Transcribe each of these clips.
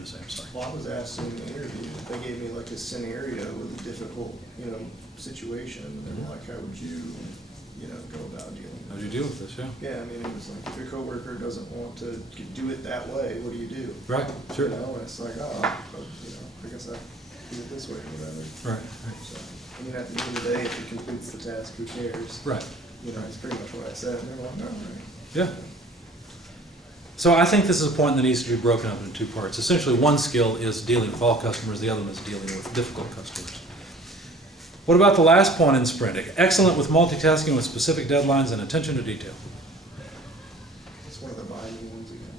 the same, sorry. Well, I was asked in the interview, they gave me like a scenario with a difficult, situation, and they were like, how would you, go about dealing with it? How would you deal with this, yeah? Yeah, I mean, it was like, if your coworker doesn't want to do it that way, what do you do? Right, sure. And it's like, I guess I do it this way or whatever. Right, So, I mean, at the end of the day, if he completes the task, who cares? right. It's pretty much what I said, and they're like, no, right? Yeah. So I think this is a point that needs to be broken up into two parts. Essentially, one skill is dealing with all customers, the other one is dealing with difficult customers. What about the last point in sprinting? Excellent with multitasking with specific deadlines and attention to detail. It's one of the binding ones again.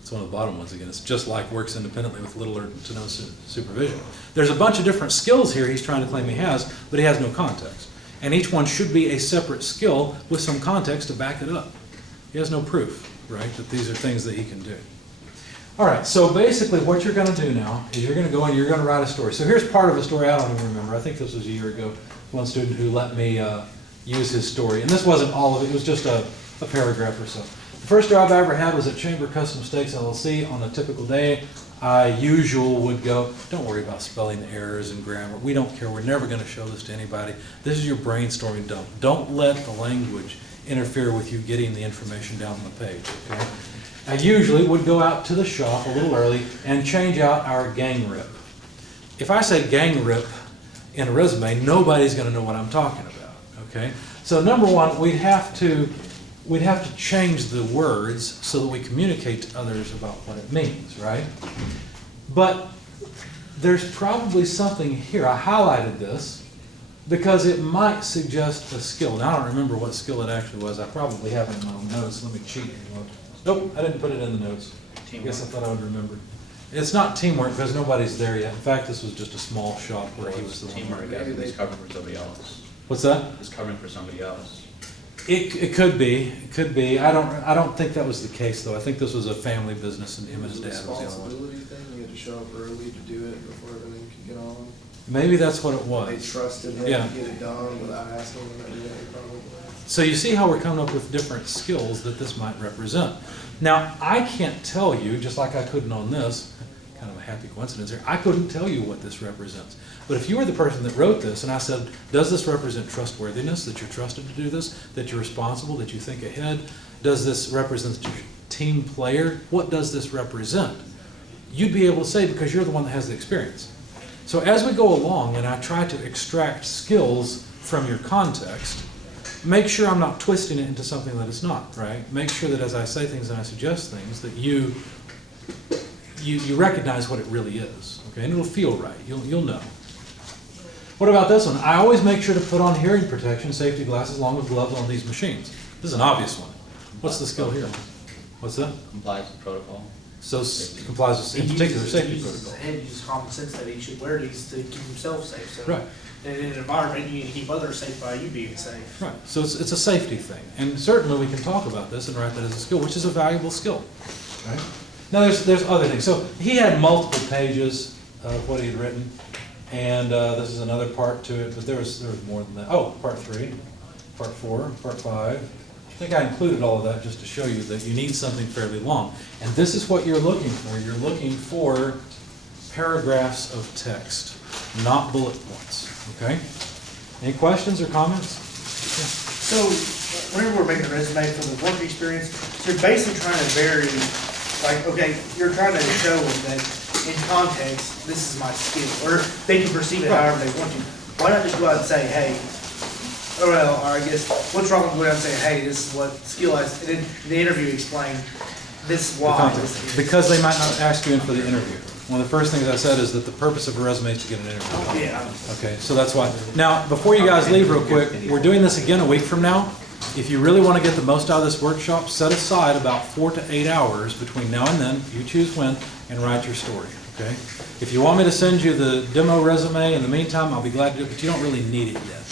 It's one of the bottom ones again. It's just like works independently with little or to no supervision. There's a bunch of different skills here he's trying to claim he has, but he has no context. And each one should be a separate skill with some context to back it up. He has no proof, right, that these are things that he can do. All right, so basically what you're going to do now is you're going to go and you're going to write a story. So here's part of a story I don't even remember. I think this was a year ago. One student who let me use his story. And this wasn't all of it. It was just a paragraph or so. The first job I ever had was at Chamber Custom Steaks LLC. On a typical day, I would go, don't worry about spelling errors and grammar. We don't care. We're never going to show this to anybody. This is your brainstorming dump. Don't let the language interfere with you getting the information down on the page. Okay? I usually would go out to the shop a little early and change out our gang rip. If I say gang rip in a resume, nobody's going to know what I'm talking about. Okay? So number one, we'd have to change the words so that we communicate to others about what it means, right? But there's probably something here. I highlighted this because it might suggest a skill. Now I don't remember what skill it actually was. I probably have it in my own notes. Let me cheat and look. Nope, I didn't put it in the notes. Teamwork. I guess I thought I would remember. It's not teamwork because nobody's there yet. In fact, this was just a small shop where he was the teamwork. one. Teamwork is covering for somebody else. What's that? It's covering for somebody else. It could be. It could be. I don't think that was the case though. I think this was a family business and him and his dad was the only one. Responsibility thing. You had to show up early to do it before everything could get on. Maybe that's what it was. They trusted him to get it done without asking him to do it, probably. So you see how we're coming up with different skills that this might represent. Now, I can't tell you, just like I couldn't on this, kind of a happy coincidence here, I couldn't tell you what this represents. But if you were the person that wrote this and I said, does this represent trustworthiness, that you're trusted to do this, that you're responsible, that you think ahead? Does this represent that you're a team player? What does this represent? You'd be able to say because you're the one that has the experience. So as we go along and I try to extract skills from your context, make sure I'm not twisting it into something that it's not, right? Make sure that as I say things and I suggest things that you recognize what it really is, okay? And it'll feel right. You'll know. What about this one? I always make sure to put on hearing protection, safety glasses, along with gloves on these machines. This is an obvious one. What's the skill here? What's that? Complies with protocol. So complies with, in particular, safety protocol. He uses common sense that he should wear these to keep himself safe. So Right. in an environment, you need to keep others safe by you being safe. Right. So it's a safety thing. And certainly we can talk about this and write that as a skill, which is a valuable skill. Right? Now there's other things. So he had multiple pages of what he had written. And this is another part to it, but there was more than that. Oh, part 3, part 4, part 5. I think I included all of that just to show you that you need something fairly long. And this is what you're looking for. You're looking for paragraphs of text, not bullet points. Okay? Any questions or comments? Yeah. So whenever we're making a resume for the work experience, so you're basically trying to vary, like, okay, you're trying to show them that in context, this is my skill, or they can perceive it however they want to. Why not just go out and say, hey, or I guess, what's wrong with going out and saying, hey, this is what skill I, and then in the interview explain, this is why. Because they might not ask you in for the interview. One of the first things I said is that the purpose of a resume is to get an interview. Yeah. Okay, so that's why. Now, before you guys leave real quick, we're doing this again a week from now. If you really want to get the most out of this workshop, set aside about 4 to 8 hours between now and then, you choose when, and write your story, okay? If you want me to send you the demo resume in the meantime, I'll be glad to do it, but you don't really need it yet.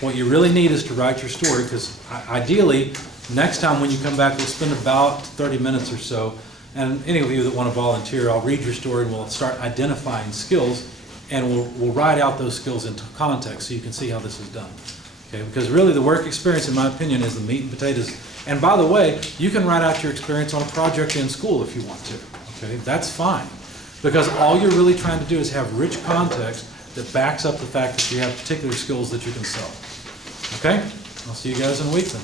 What you really need is to write your story, because ideally, next time when you come back, we'll spend about 30 minutes or so, and any of you that want to volunteer, I'll read your story and we'll start identifying skills, and we'll write out those skills into context so you can see how this is done. Okay, because really the work experience, in my opinion, is the meat and potatoes. And by the way, you can write out your experience on a project in school if you want to. Okay, that's fine. Because all you're really trying to do is have rich context that backs up the fact that you have particular skills that you can sell. Okay? I'll see you guys in a week then.